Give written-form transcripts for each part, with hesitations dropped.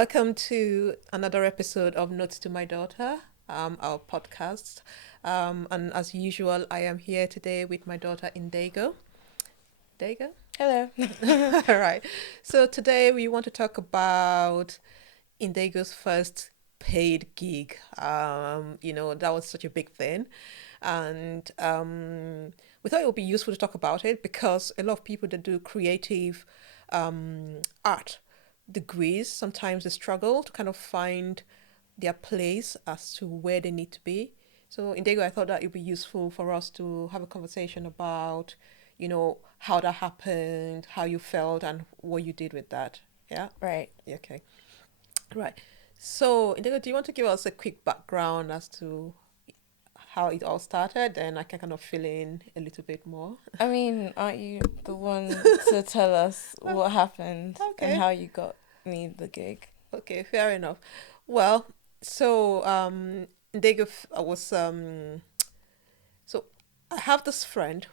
Welcome to another episode of Notes to My Daughter, our podcast. And as usual, I am here today with my daughter Ndego. Ndego? Hello. All right. So today we want to talk about Ndego's first paid gig. That was such a big thing. And we thought it would be useful to talk about it because a lot of people that do creative art degrees, sometimes they struggle to kind of find their place as to where they need to be. So in Dago, I thought that it would be useful for us to have a conversation about, how that happened, how you felt, and what you did with that. Yeah? Right. Yeah, okay. Right. So, Indigo, do you want to give us a quick background as to how it all started? And I can kind of fill in a little bit more. I mean, aren't you the one to tell us what happened and Okay. how you got me the gig? Okay, fair enough. Well, so Ndego, I was so I have this friend.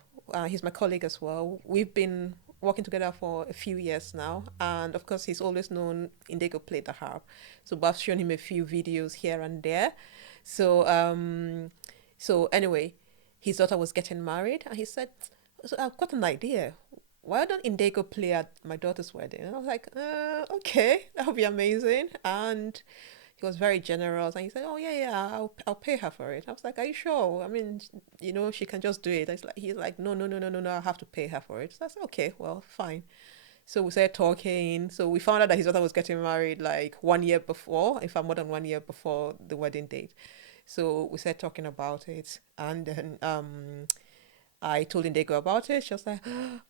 He's my colleague as well. We've been working together for a few years now, and of course, he's always known Ndego played the harp. So I've shown him a few videos here and there. So anyway, his daughter was getting married, and he said, "So I've got an idea. Why don't Ndego play at my daughter's wedding?" And I was like, okay, that would be amazing. And he was very generous, and he said, "Oh yeah, I'll pay her for it." I was like, "Are you sure? I mean, she can just do it." He's like, "No, no, no, no, no, no. I have to pay her for it." So I said, "Okay, well, fine." So we started talking. So we found out that his daughter was getting married like 1 year before, in fact, more than 1 year before the wedding date. So we started talking about it, and then I told Indigo about it. She was like,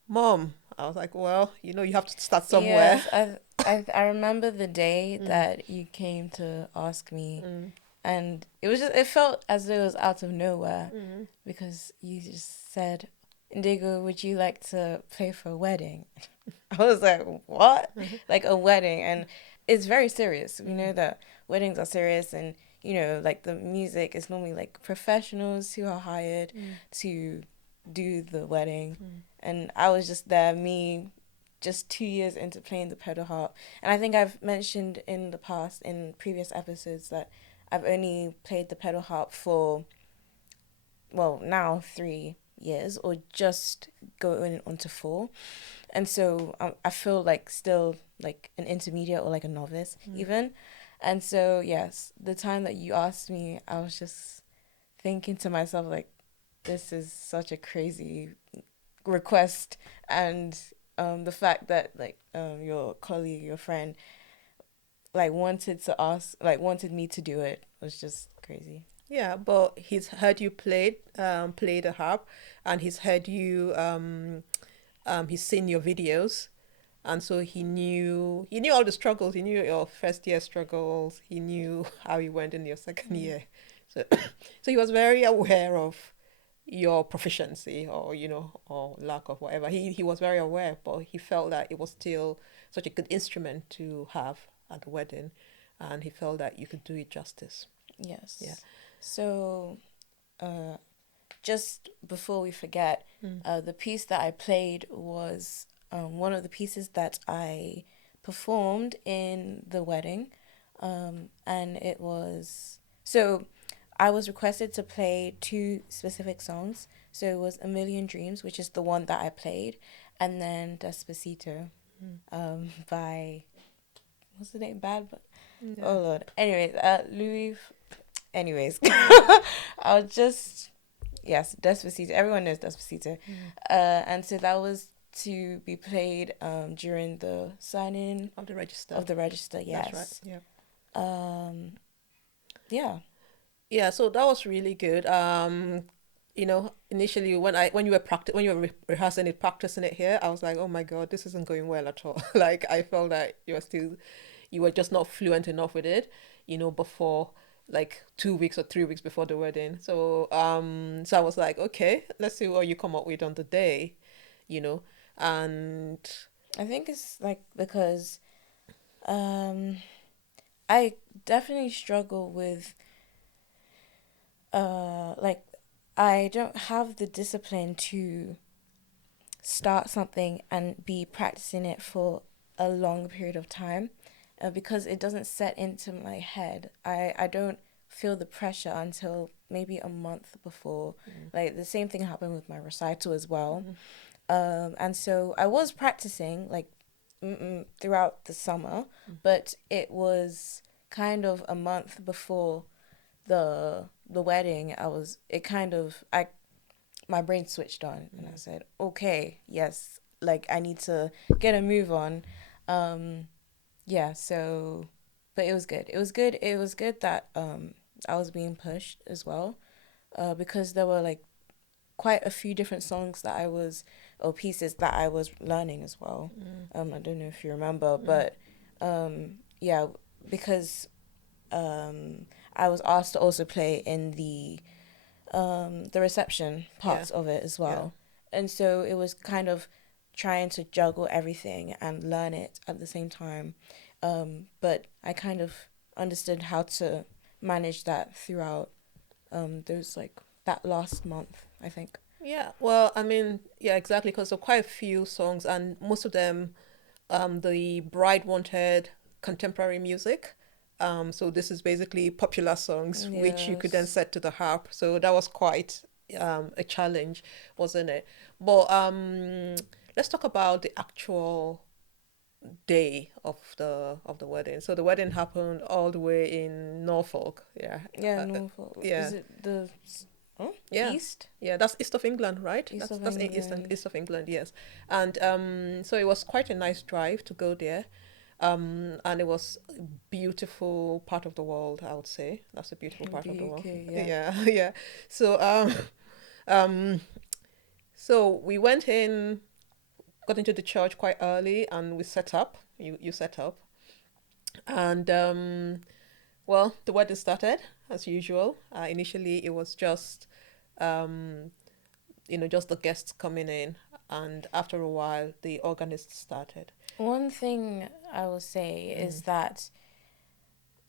"Mom," I was like, "Well, you have to start somewhere." Yes, I remember the day Mm, that you came to ask me, mm, and it felt as though it was out of nowhere mm, because you just said, "Indigo, would you like to play for a wedding?" I was like, "What?" mm, Like a wedding, and it's very serious. We mm, know that weddings are serious, and like the music is normally like professionals who are hired mm, to do the wedding, mm, and I was just there, me, just 2 years into playing the pedal harp, and I think I've mentioned in the past in previous episodes that I've only played the pedal harp for now 3 years or just going on to four. And so I feel like still like an intermediate or like a novice mm. even. And so yes, the time that you asked me, I was just thinking to myself like, this is such a crazy request, and the fact that like your colleague, your friend, like wanted me to do it was just crazy. Yeah, but he's heard you play the harp, and he's heard you he's seen your videos, and so he knew all the struggles. He knew your first year struggles. He knew how you went in your second Mm. year. So so he was very aware of your proficiency, or lack of whatever. He was very aware, but he felt that it was still such a good instrument to have at the wedding, and he felt that you could do it justice. Yeah. Yes. So uh just before we forget, Mm. the piece that I played was one of the pieces that I performed in the wedding. And it was so I was requested to play two specific songs. So it was A Million Dreams, which is the one that I played, and then Despacito Mm. by, what's the name? Yeah. Oh Lord. Anyways, anyways, Mm. I'll just, yes, Despacito. Everyone knows Despacito. Mm. And so that was to be played during the signing Of the register. of the register. That's right. Yes. Yeah. Um. Yeah. Yeah, so that was really good. Initially when you were rehearsing it, practicing it here, I was like, oh my God, this isn't going well at all. Like I felt that you were just not fluent enough with it, before like 2 weeks or 3 weeks before the wedding. So I was like, okay, let's see what you come up with on the day, you know, and I think it's like because um I definitely struggle with like I don't have the discipline to start something and be practicing it for a long period of time. because it doesn't set into my head. I don't feel the pressure until maybe a month before. Mm. Like the same thing happened with my recital as well. Mm. And so I was practicing like throughout the summer, but it was kind of a month before the wedding. It kind of I my brain switched on and I Mm. said, okay, yes, like I need to get a move on. Um, yeah, so, but it was good. It was good. It was good that I was being pushed as well, because there were like quite a few different songs that I was, or pieces that I was learning as well. Mm. I don't know if you remember, Mm. but yeah, because I was asked to also play in the reception Yeah. parts of it as Yeah. well. And so it was kind of trying to juggle everything and learn it at the same time. But I kind of understood how to manage that throughout those like that last month, I think. Yeah, well, I mean, yeah, exactly, because there are quite a few songs, and most of them, the bride wanted contemporary music. So this is basically popular songs, which you could then Yes. set to the harp. So that was quite a challenge, wasn't it? But let's talk about the actual day of the wedding. So the wedding happened all the way in Norfolk. Yeah, Yeah, uh, uh, Norfolk. yeah, Is it the huh? yeah. East? Yeah, that's east of England, right? East That's of that's England. east of England, yes. And so it was quite a nice drive to go there. And it was a beautiful part of the world, I would say. That's a beautiful part The of the world. UK, yeah. Yeah, yeah. So um so we went in, got into the church quite early, and we set up. You set up. And well, the wedding started as usual. Initially it was just um just the guests coming in, and after a while the organist started. One thing I will say Mm. is that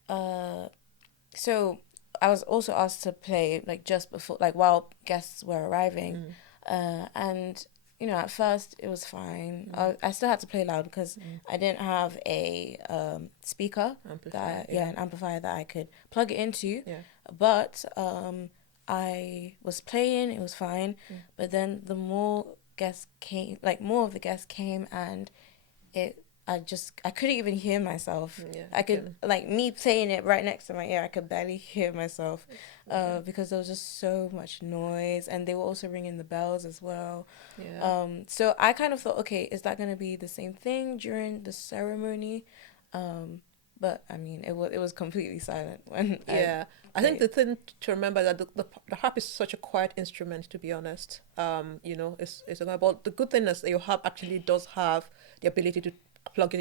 uh so I was also asked to play like just before, like while guests were arriving, Mm. and at first it was fine. Mm. I still had to play loud because Mm. I didn't have a speaker Amplifier, yeah. an amplifier that I could plug it into, Yeah. but I was playing, it was fine, Mm. but then the more guests came, like more of the guests came, and it I couldn't even hear myself. Mm. Yeah, I I could, can. like, me playing it right next to my ear, I could barely hear myself, Okay. because there was just so much noise, and they were also ringing the bells as well. Yeah. So I kind of thought, okay, is that going to be the same thing during the ceremony? Um, but I mean, it was completely silent when I Yeah, I think played. the thing to remember that the harp is such a quiet instrument, to be honest. It's about the good thing is that your harp actually does have the ability to plug it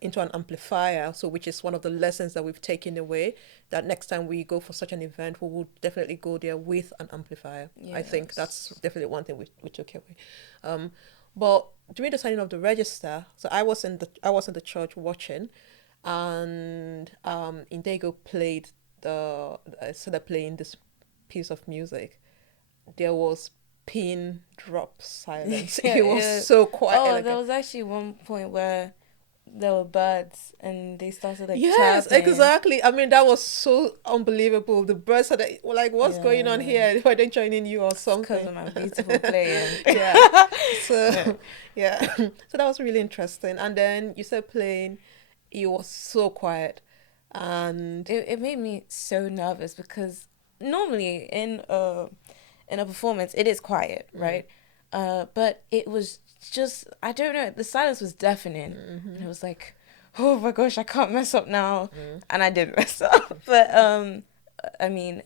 into an amplifier, so which is one of the lessons that we've taken away. That next time we go for such an event, we will definitely go there with an amplifier. I think that's Yes. definitely one thing we took away. Um, but during the signing of the register, so I was in the church watching, and Ndego played started playing this piece of music. There was pin drop silence. Yeah, It was yeah. so quiet, Oh, there elegant. was actually one point where there were birds and they started like Yes, chirping. exactly. I mean, that was so unbelievable. The birds said, were like, "What's going on Yeah, here? Why don't join in you or it's because something?" of my beautiful playing. Yeah. So, Yeah. yeah. So that was really interesting. And then you said playing. It was so quiet, and It made me so nervous because normally in a performance it is quiet, mm, right? But it was just, I don't know, the silence was deafening, and mm-hmm, it was like, oh my gosh, I can't mess up now, mm, and I did mess up. But I mean,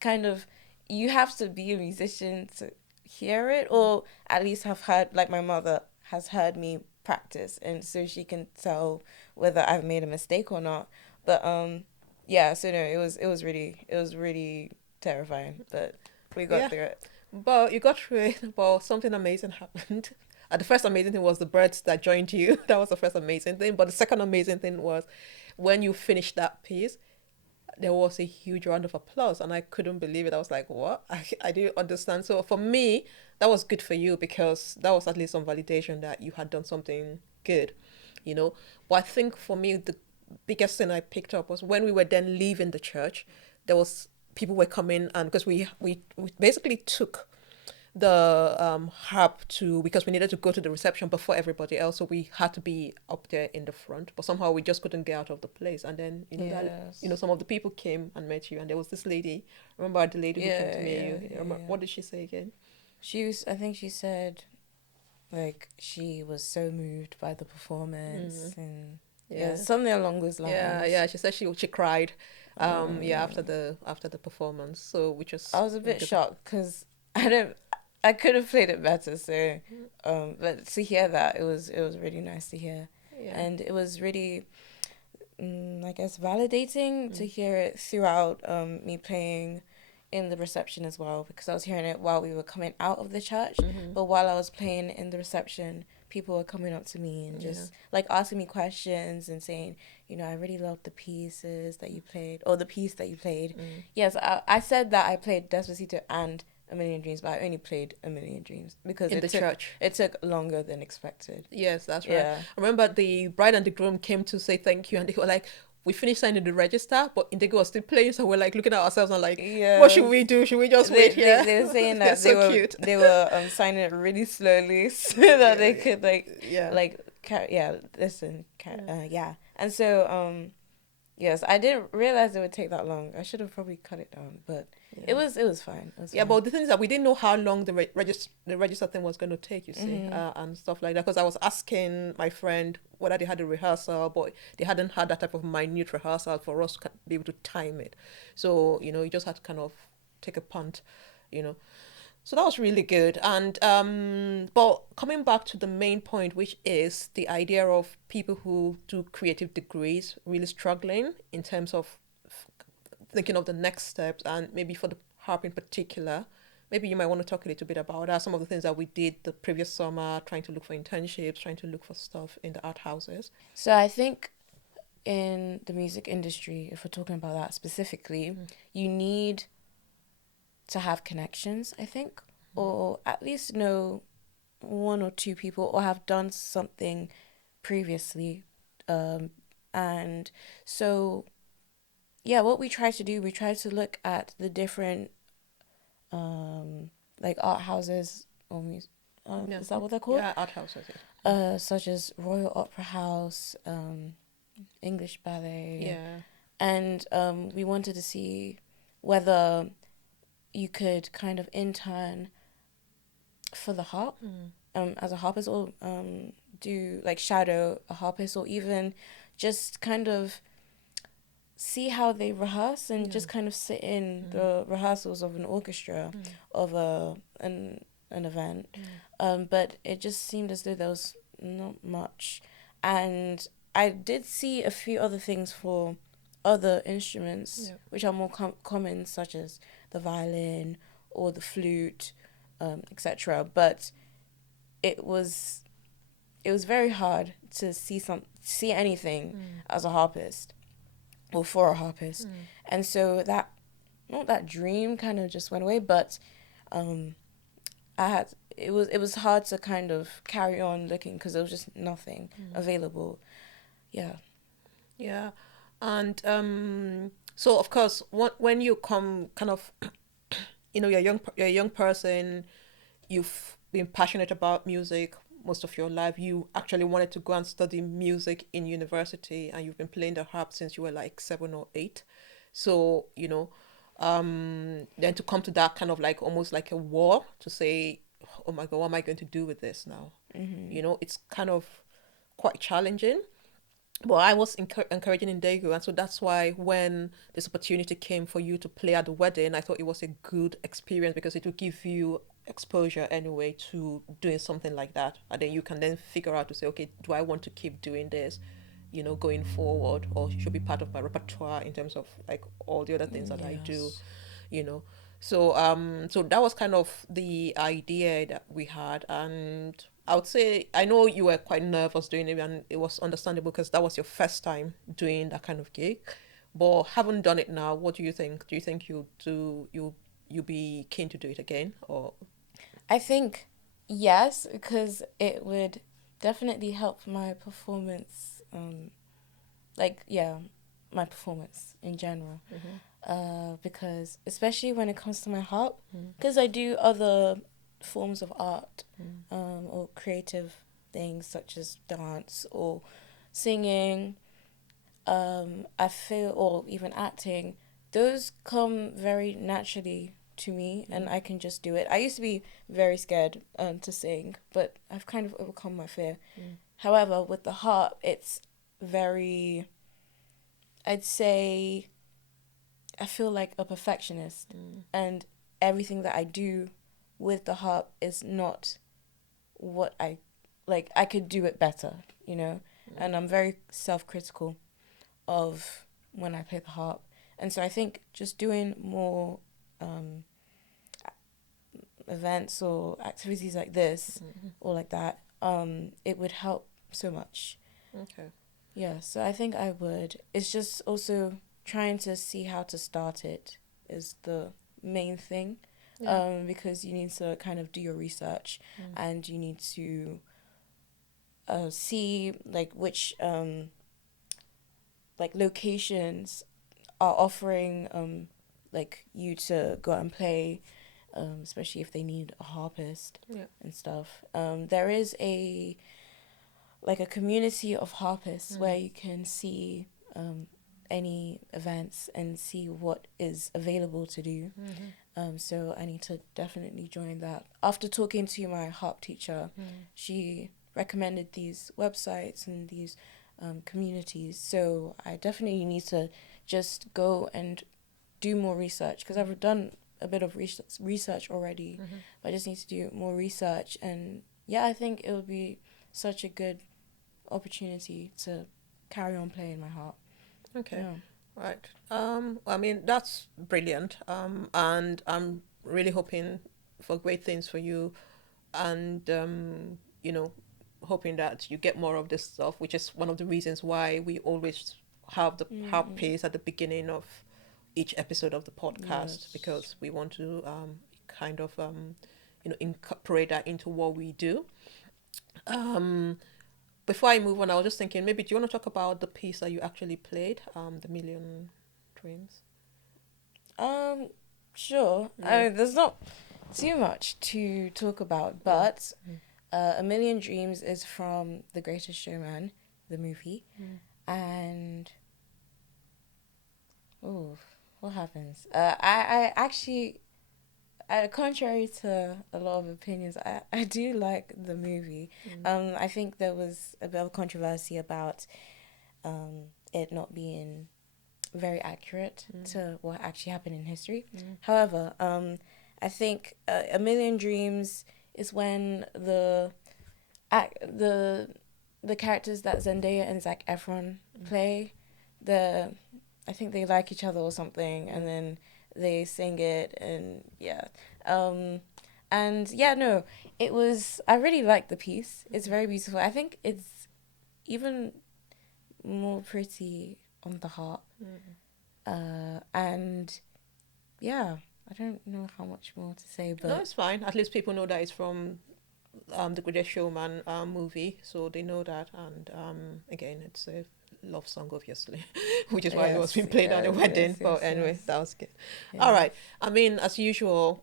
kind of, you have to be a musician to hear it, or at least have heard, like my mother has heard me practice, and so she can tell whether I've made a mistake or not. But yeah, so no, it was really terrifying, but we got yeah. through it. But you got through it. But something amazing happened. The first amazing thing was the birds that joined you. That was the first amazing thing. But the second amazing thing was when you finished that piece, there was a huge round of applause, and I couldn't believe it. I was like, "What? I didn't understand." So for me, that was good for you because that was at least some validation that you had done something good. you know. But I think for me, the biggest thing I picked up was when we were then leaving the church, there was people were coming, and because we basically took the harp to, because we needed to go to the reception before everybody else, so we had to be up there in the front, but somehow we just couldn't get out of the place. And then Yes. some of the people came and met you, and there was this lady. Remember the lady who came to Yeah, meet yeah, you? yeah, What yeah. did she say again? I think she said, like, she was so moved by the Mm, performance, and yeah, yeah. something along those Yeah, lines. yeah. She said she cried, yeah, Yeah. after the performance. So which I was was a really bit good. shocked because I don't, I could have played it better. So, but to hear that, it was really nice to hear, Yeah. and it was really, I guess, validating to Mm. hear it throughout me playing in the reception as well, because I was hearing it while we were coming out of the church, Mm-hmm. but while I was playing in the reception, people were coming up to me and Yeah. just like asking me questions and saying, I really loved the pieces that you played, or the piece that you played. Mm. Yes, I said that I played Despacito and A Million Dreams, but I only played A Million Dreams because In it the took church. it took longer than expected. Yes, that's right. Yeah. I remember the bride and the groom came to say thank you, and they were like, "We finished signing the register, but Indigo was still playing." So we're like looking at ourselves and like, "What should Yes. we do? Should we just They, wait they here?" they were saying They're that they so were cute. they were signing it really slowly so that they Yeah, could yeah, listen, yeah. yeah. And so yes, I didn't realize it would take that long. I should have probably cut it down, but it Yeah. was it was fine. It was Yeah, fine. but the thing is that we didn't know how long the register thing was going to take, you see, Mhm. and stuff like that. Because I was asking my friend whether they had a rehearsal, but they hadn't had that type of minute rehearsal for us to be able to time it. So you just had to kind of take a punt, you know. So that was really good. And but coming back to the main point, which is the idea of people who do creative degrees really struggling in terms of thinking of the next steps, and maybe for the harp in particular, maybe you might want to talk a little bit about that. Some of the things that we did the previous summer, trying to look for internships, trying to look for stuff in the art houses. So I think in the music industry, if we're talking about that specifically, Mm. you need to have connections, I think, or at least know one or two people or have done something previously. And so, yeah, what we try to do, we try to look at the different like art houses or Yeah, is that what they're called? yeah, art houses. Yeah. Such as Royal Opera House, English Ballet, Yeah. and we wanted to see whether you could kind of intern for the harp, Mm. as a harpist, or do like shadow a harpist, or even just kind of see how they rehearse and Yeah. just kind of sit in Mm. the rehearsals of an orchestra, Mm. of an event. Mm. But it just seemed as though there was not much, and I did see a few other things for other instruments Yeah. which are more common, such as the violin or the flute, etc. But it was it was very hard to see anything Mm. as a harpist or for a harpist, Mm. and so that not that dream kind of just went away, but um, I had it was hard to kind of carry on looking because there was just nothing Mm. available. Yeah. Yeah, and so of course, when you come kind of, you're a young person, you've been passionate about music most of your life. You actually wanted to go and study music in university, and you've been playing the harp since you were like 7 or 8. So, then to come to that kind of like almost like a war to say, oh my God, what am I going to do with this now? Mhm. It's kind of quite challenging. But I was encouraging in Daegu, and so that's why when this opportunity came for you to play at the wedding, I thought it was a good experience because it will give you exposure anyway to doing something like that, and then you can then figure out to say, okay, do I want to keep doing this, going forward, or should be part of my repertoire in terms of like all the other things that I do, Yes. you know. So that was kind of the idea that we had, and I would say I know you were quite nervous doing it, and it was understandable because that was your first time doing that kind of gig. But having done it now, what do you think? Do you think you be keen to do it again, or I think yes, because it would definitely helped my performance. Like yeah, my performance in general. Mm-hmm. Because especially when it comes to my harp, Mm. because I do other forms of art, Mm. or creative things such as dance or singing. I feel, or even acting, those come very naturally to me, and Mm. I can just do it. I used to be very scared to sing, but I've kind of overcome my fear. Mm. However, with the harp, it's very, I'd say, I feel like a perfectionist, Mm. and everything that I do with the harp is not what I like. I could do it better, you know, Mm. and I'm very self-critical of when I play the harp, and so I think just doing more um, events or activities like this Mm. or like that, it would help so much. Okay. Yeah, so I think I would. It's just also trying to see how to start it is the main thing, Yeah. because you need to kind of do your research, Mm. and you need to see like which like locations are offering like you to go out and play, especially if they need a harpist Yeah. and stuff. There is a like a community of harpists Mm. where you can see any events and see what is available to do. Mm-hmm. So I need to definitely join that. After talking to my harp teacher, Mm. she recommended these websites and these communities. So I definitely need to just go and do more research, because I've done a bit of research already, Mm-hmm. but I just need to do more research. And yeah, I think it would be such a good opportunity to carry on playing my harp. Okay. Yeah. Right. I mean, that's brilliant. And I'm really hoping for great things for you, and you know, hoping that you get more of this stuff, which is one of the reasons why we always have the harp Mm-hmm. plays at the beginning of each episode of the podcast, Yes. because we want to kind of incorporate that into what we do. Um, Before I move on, I was just thinking, maybe do you want to talk about the piece that you actually played, the Million Dreams? Um, sure. Yeah. There's not too much to talk about, Mm. but A Million Dreams is from The Greatest Showman, the movie, Mm. and oh, what happens? I actually, contrary to a lot of opinions, I do like the movie. Mm. I think there was a bit of controversy about it not being very accurate Mm. to what actually happened in history. Mm. However, I think A Million Dreams is when the the characters that Zendaya and Zac Efron Mm. play, the I think they like each other or something, Yeah. and then they sing it, and yeah, um, and yeah, no, it was. I really liked the piece. It's very beautiful. I think it's even more pretty on the harp, Mm. and yeah, I don't know how much more to say, No, but it's fine. At least people know that it's from the Greatest Showman movie, so they know that. And again, it's a love song, obviously, which is why it was yes, being played at a yes, yes, wedding. But yes, anyway, yes, that was good. All yes. right. I mean, as usual,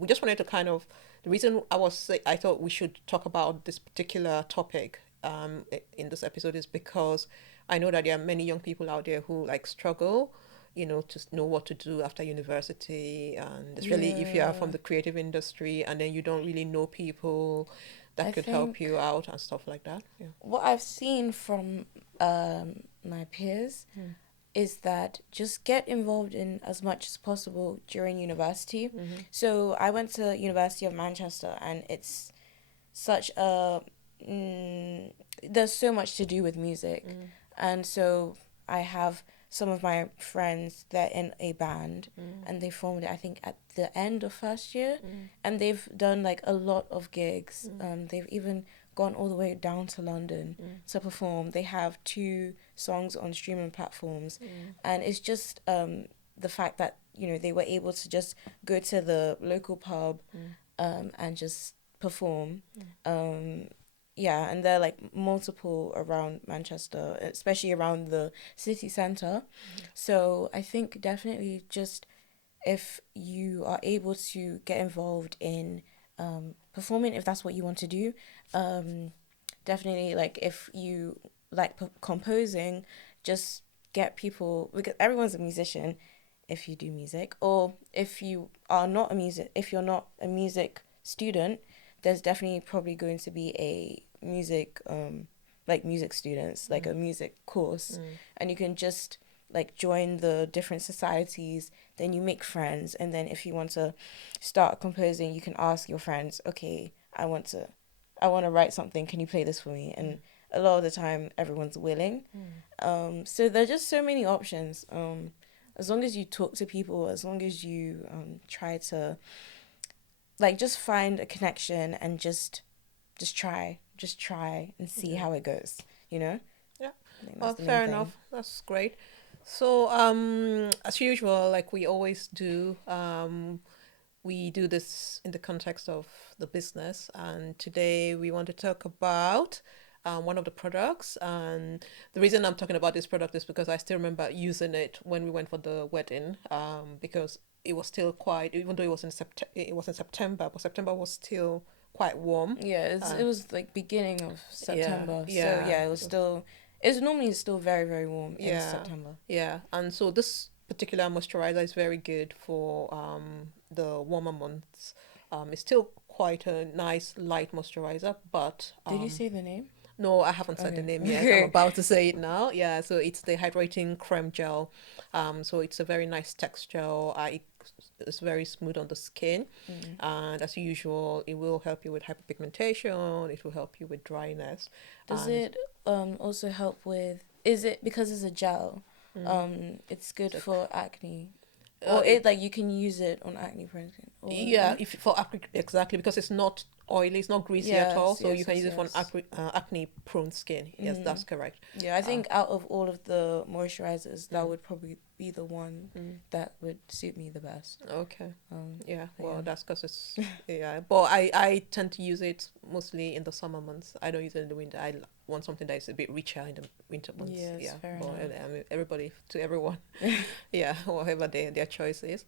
we just wanted to kind of, the reason I thought we should talk about this particular topic in this episode is because I know that there are many young people out there who like struggle, to know what to do after university, and especially if you are from Yeah, the creative industry and then you don't really know people that I could help think you out and stuff like that. Yeah. what I've seen from my peers Mm. is that just get involved in as much as possible during university. Mm-hmm. So I went to University of Manchester, and it's such a there's so much to do with music, Mm. and so I have some of my friends, they're in a band, Mm. and they formed it I think at the end of first year, Mm. and they've done like a lot of gigs. Mm. They've even gone all the way down to London Mm. to perform. They have 2 songs on streaming platforms, Mm. and it's just the fact that they were able to just go to the local pub Mm. and just perform. Mm. yeah, and there are like multiple around Manchester, especially around the city centre. So I think definitely just if you are able to get involved in performing, if that's what you want to do, um, definitely like if you like composing, just get people because everyone's a musician if you do music, or if you're not a music student, there's definitely probably going to be a music like music students, like a music course, Mm. and you can just like join the different societies, then you make friends, and then if you want to start composing, you can ask your friends, okay, I want to write something, can you play this for me? And a lot of the time everyone's willing. Mm. So there's just so many options. As long as you talk to people, as long as you try to like just find a connection and just try and see Yeah. how it goes, you know. Yeah. I think that's Well, the main fair thing. enough. That's great. So, as usual, like we always do, we do this in the context of the business. And today we want to talk about one of the products. And the reason I'm talking about this product is because I still remember using it when we went for the wedding. Because it was still quite, even though it was in September, but September was still quite warm. Yeah, Uh, it was like beginning of yeah, September, so yeah, yeah, it was still. It's normally still very very warm in yeah, September. yeah. And so this particular moisturizer is very good for the warmer months. It's still quite a nice light moisturizer, but Did you say the name? no, I haven't said the Okay. name yet. I'm Okay. about to say it now. Yeah, so it's the hydrating creme gel. So it's a very nice texture. It's very smooth on the skin, Mm. and as usual, it will help you with hyperpigmentation. It will help you with dryness, Does and it also help with? Is it because it's a gel? mm, It's good so, for acne, or it it like you can use it on acne prone skin, or yeah, no? if for acne exactly because it's not oily, it's not greasy at all, Yes, so you yes, can yes, use it for an yes. acne prone skin. Yes, Mm. that's correct. Yeah, I Uh, think out of all of the moisturizers, that mm, would probably be the one mm. that would suit me the best. Okay. Yeah, But yeah. well, that's because it's yeah. But I tend to use it mostly in the summer months. I don't use it in the winter. Want something that is a bit richer in the winter months. Yes, Yeah, fair but enough. I mean, everybody to everyone. Yeah, whatever their choice is.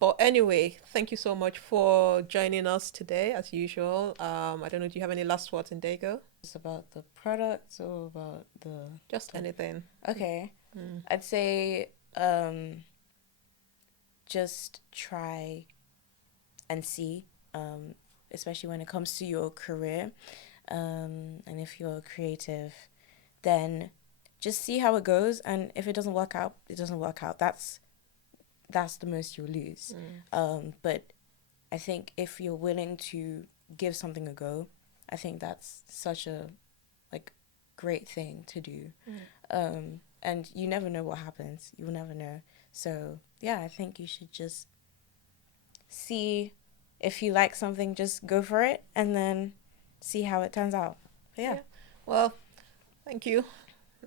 But anyway, thank you so much for joining us today, as usual. I don't know. Do you have any last words in Dago? It's about the products or about the Just top. anything. Okay, Mm. I'd say just try and see, especially when it comes to your career. And if you're creative, then just see how it goes. And if it doesn't work out, it doesn't work out. That's the most you'll lose. Mm. But I think if you're willing to give something a go, I think that's such a like great thing to do. Mm. And you never know what happens. You will never know. So yeah, I think you should just see if you like something, just go for it, and then see how it turns out. But yeah, Yeah. Well, thank you.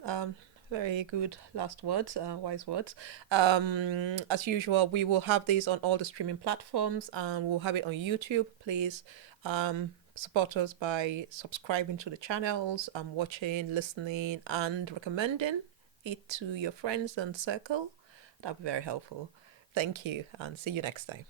Um, Very good last words, wise words. As usual, we will have these on all the streaming platforms and we'll have it on YouTube. Please support us by subscribing to the channels, watching, listening, and recommending it to your friends and circle. That'd be very helpful. Thank you and see you next time.